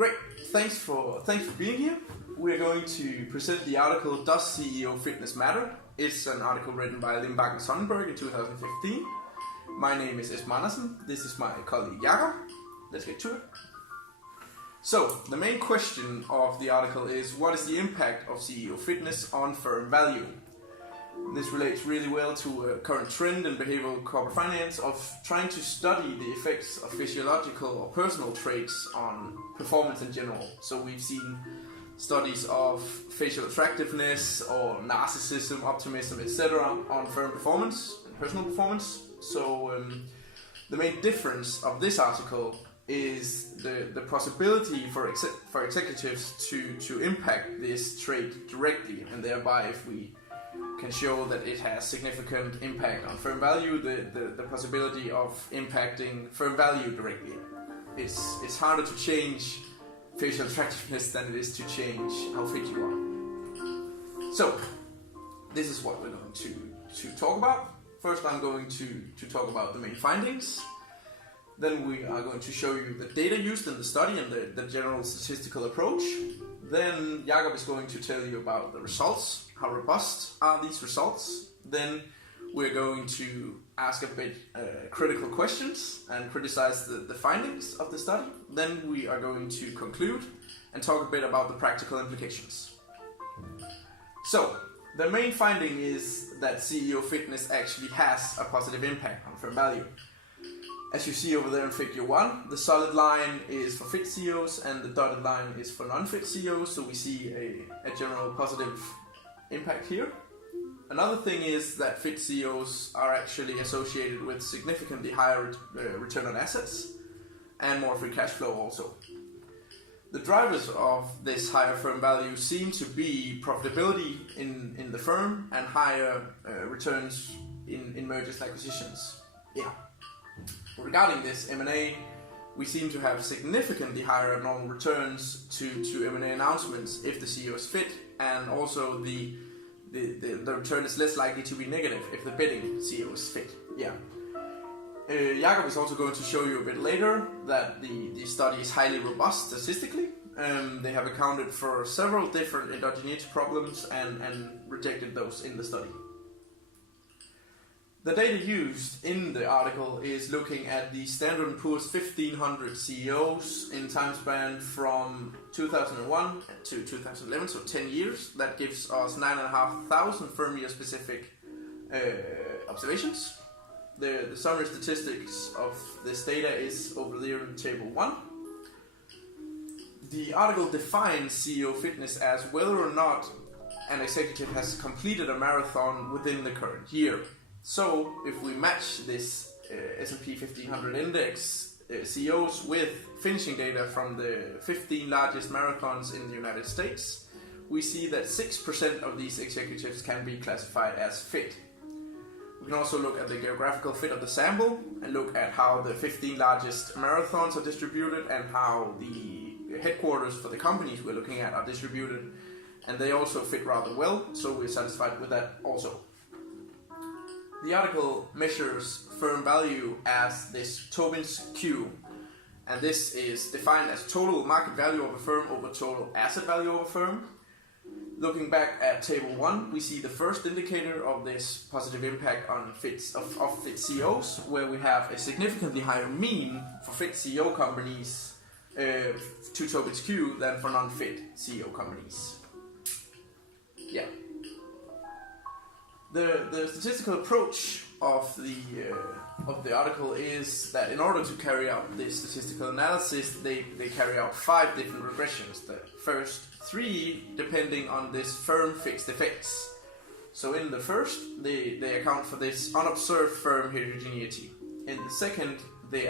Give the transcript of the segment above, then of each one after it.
Great. Thanks for being here. We're going to present the article "Does CEO Fitness Matter?" It's an article written by Limbach and Sonnenberg in 2015. My name is Esben Andersen. This is my colleague Jakob. Let's get to it. So, the main question of the article is, what is the impact of CEO fitness on firm value? This relates really well to a current trend in behavioral corporate finance of trying to study the effects of physiological or personal traits on performance in general. So we've seen studies of facial attractiveness or narcissism, optimism, etc. on firm performance and personal performance. So the main difference of this article is the possibility for executives to impact this trait directly, and thereby, if we can show that it has significant impact on firm value, the possibility of impacting firm value directly. It's harder to change facial attractiveness than it is to change how fit you are. So, this is what we're going to talk about. First, I'm going to talk about the main findings. Then we are going to show you the data used in the study and the general statistical approach. Then Jakob is going to tell you about the results. How robust are these results? Then we're going to ask a bit critical questions and criticize the findings of the study. Then we are going to conclude and talk a bit about the practical implications. So, the main finding is that CEO fitness actually has a positive impact on firm value. As you see over there in figure 1, the solid line is for fit CEOs and the dotted line is for non-fit CEOs, so we see a general positive impact here. Another thing is that fit CEOs are actually associated with significantly higher return on assets and more free cash flow also. The drivers of this higher firm value seem to be profitability in the firm and higher returns in mergers and acquisitions. Yeah. Regarding this M&A, we seem to have significantly higher abnormal returns to M&A announcements if the CEO is fit, and also the return is less likely to be negative if the bidding CEO is fit. Yeah. Jakob is also going to show you a bit later that the study is highly robust statistically. They have accounted for several different endogeneity problems and rejected those in the study. The data used in the article is looking at the Standard & Poor's 1500 CEOs in time span from 2001 to 2011, so 10 years. That gives us 9,500 firm year specific observations. The summary statistics of this data is over there in table 1. The article defines CEO fitness as whether or not an executive has completed a marathon within the current year. So, if we match this S&P 1500 index CEOs with finishing data from the 15 largest marathons in the United States, we see that 6% of these executives can be classified as fit. We can also look at the geographical fit of the sample and look at how the 15 largest marathons are distributed and how the headquarters for the companies we're looking at are distributed, and they also fit rather well, so we're satisfied with that also. The article measures firm value as this Tobin's Q, and this is defined as total market value of a firm over total asset value of a firm. Looking back at table 1, we see the first indicator of this positive impact on fit CEOs, where we have a significantly higher mean for fit CEO companies to Tobin's Q than for non-fit CEO companies. Yeah. The statistical approach of the article is that in order to carry out this statistical analysis, they carry out 5 different regressions. The first 3 depending on this firm fixed effects. So in the first, they account for this unobserved firm heterogeneity. In the second, they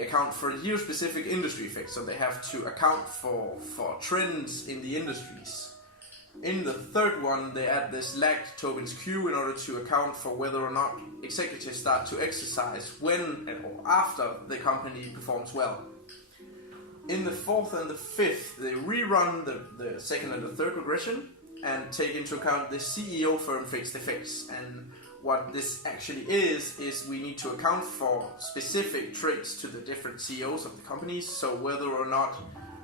account for year-specific industry effects. So they have to account for trends in the industries. In the third one, they add this lagged Tobin's Q in order to account for whether or not executives start to exercise when or after the company performs well. In the fourth and the fifth, they rerun the second and the third regression and take into account the CEO firm fixed effects. And what this actually is we need to account for specific traits to the different CEOs of the companies. So whether or not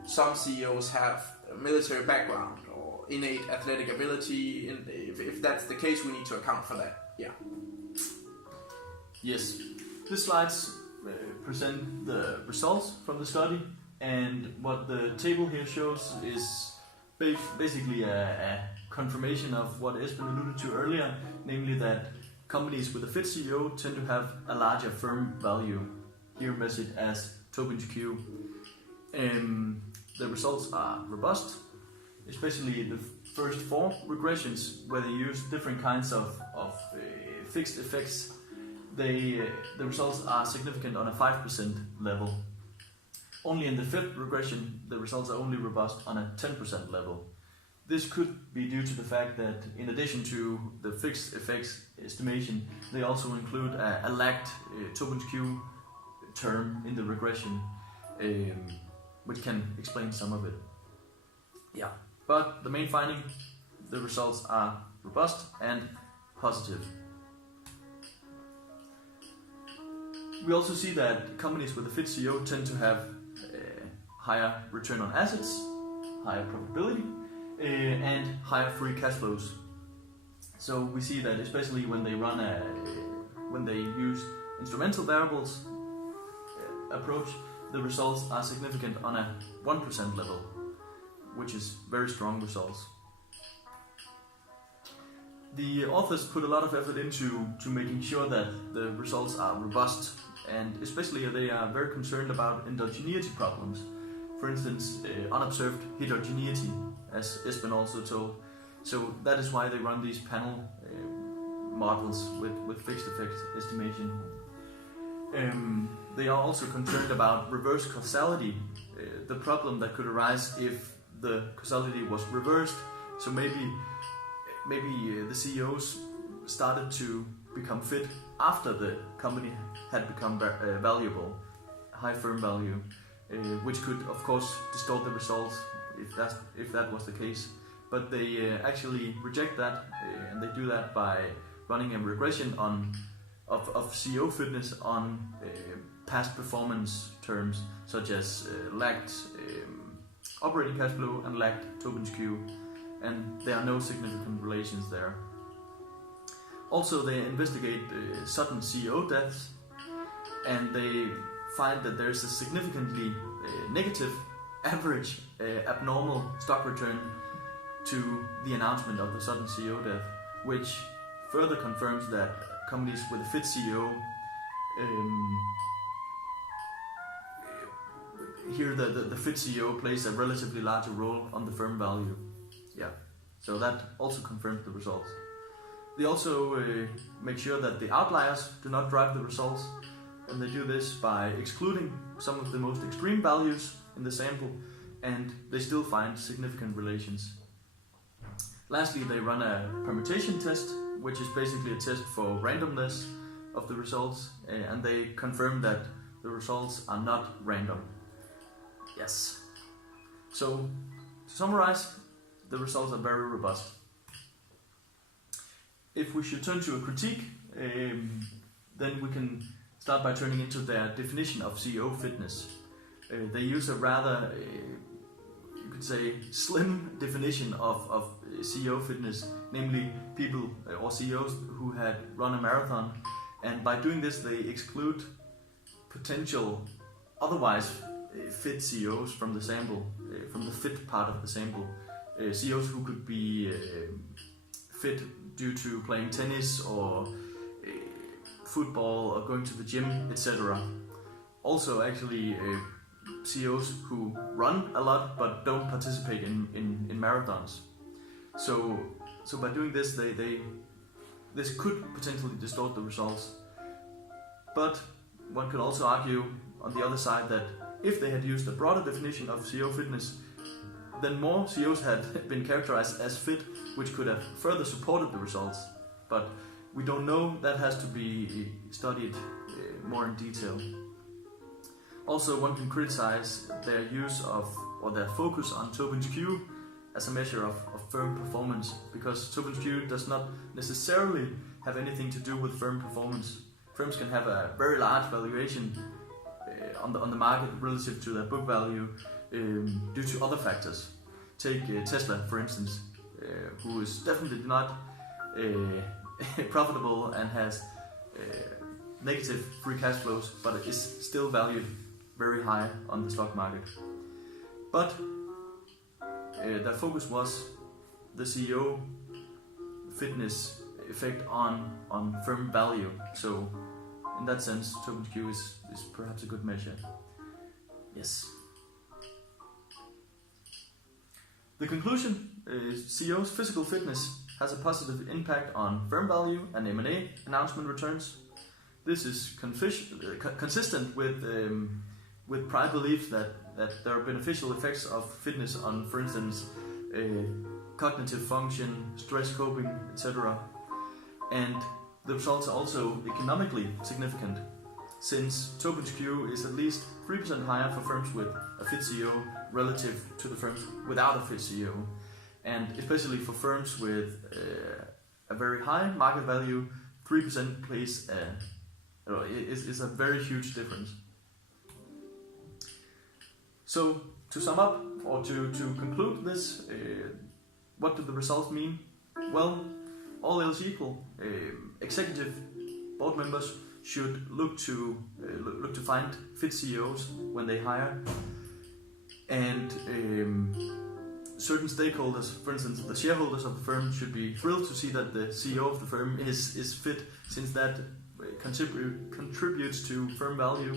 some CEOs have a military background or innate athletic ability, and if that's the case, we need to account for that. Yeah. Yes. These slides present the results from the study, and what the table here shows is basically a confirmation of what Esben alluded to earlier, namely that companies with a fit CEO tend to have a larger firm value, here measured as tokens Q. The results are robust, especially the first 4 regressions where they use different kinds of fixed effects. The results are significant on a 5% level. Only in the 5th regression, the results are only robust on a 10% level. This could be due to the fact that in addition to the fixed effects estimation, they also include a lagged tokens Q term in the regression, which can explain some of it. Yeah, but the main finding, the results are robust and positive. We also see that companies with a fit CEO tend to have higher return on assets, higher profitability, and higher free cash flows. So we see that especially when they use instrumental variables approach, the results are significant on a 1% level, which is very strong results. The authors put a lot of effort into making sure that the results are robust, and especially they are very concerned about endogeneity problems. For instance, unobserved heterogeneity, as Esben also told. So that is why they run these panel models with fixed effect estimation. They are also concerned about reverse causality, the problem that could arise if the causality was reversed. So maybe the CEOs started to become fit after the company had become valuable, high firm value, which could of course distort the results if that was the case. But they actually reject that, and they do that by running a regression of CEO fitness on past performance terms such as lagged operating cash flow and lagged tokens Q, and there are no significant relations there. Also, they investigate sudden CEO deaths, and they find that there is a significantly negative average abnormal stock return to the announcement of the sudden CEO death, which further confirms that companies with a fit CEO here the fit CEO plays a relatively larger role on the firm value. Yeah, so that also confirms the results. They also make sure that the outliers do not drive the results, and they do this by excluding some of the most extreme values in the sample, and they still find significant relations. Lastly, they run a permutation test, which is basically a test for randomness of the results, and they confirm that the results are not random. Yes. So, to summarize, the results are very robust. If we should turn to a critique, then we can start by turning into their definition of CEO fitness. They use a rather, you could say, slim definition of CEO fitness, namely people or CEOs who had run a marathon, and by doing this they exclude potential otherwise fit CEOs from the sample, from the fit part of the sample. CEOs who could be fit due to playing tennis or football or going to the gym, etc. Also, actually, CEOs who run a lot but don't participate in marathons. So by doing this, this could potentially distort the results. But one could also argue on the other side that if they had used a broader definition of CEO fitness, then more CEOs had been characterized as fit, which could have further supported the results. But we don't know, that has to be studied more in detail. Also, one can criticize their use of, or their focus on tokens Q as a measure of firm performance, because tokens Q does not necessarily have anything to do with firm performance. Firms can have a very large valuation on the market relative to their book value due to other factors. Take Tesla, for instance, who is definitely not profitable and has negative free cash flows, but is still valued very high on the stock market. But their focus was the CEO fitness effect on firm value. So in that sense, TokenQ is perhaps a good measure. Yes. The conclusion is CEO's physical fitness has a positive impact on firm value and M&A announcement returns. This is consistent with prior beliefs that there are beneficial effects of fitness on, for instance, cognitive function, stress coping, etc. And the results are also economically significant, since TokenQ is at least 3% higher for firms with a fit CEO relative to the firms without a fit CEO. And especially for firms with a very high market value, 3% is a very huge difference. So to sum up, or to conclude this, what do the results mean? Well, all else equal, executive board members should look to find fit CEOs when they hire, and certain stakeholders, for instance the shareholders of the firm, should be thrilled to see that the CEO of the firm is fit, since that contributes to firm value.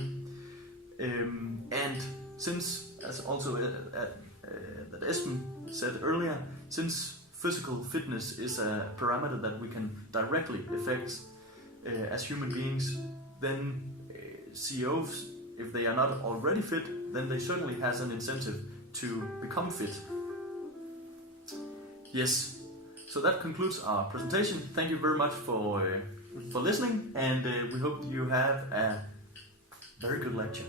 And since, as also that Esben said earlier, since physical fitness is a parameter that we can directly affect as human beings, then CEOs, if they are not already fit, then they certainly has an incentive to become fit. Yes, so that concludes our presentation. Thank you very much for listening, and we hope you have a very good lecture.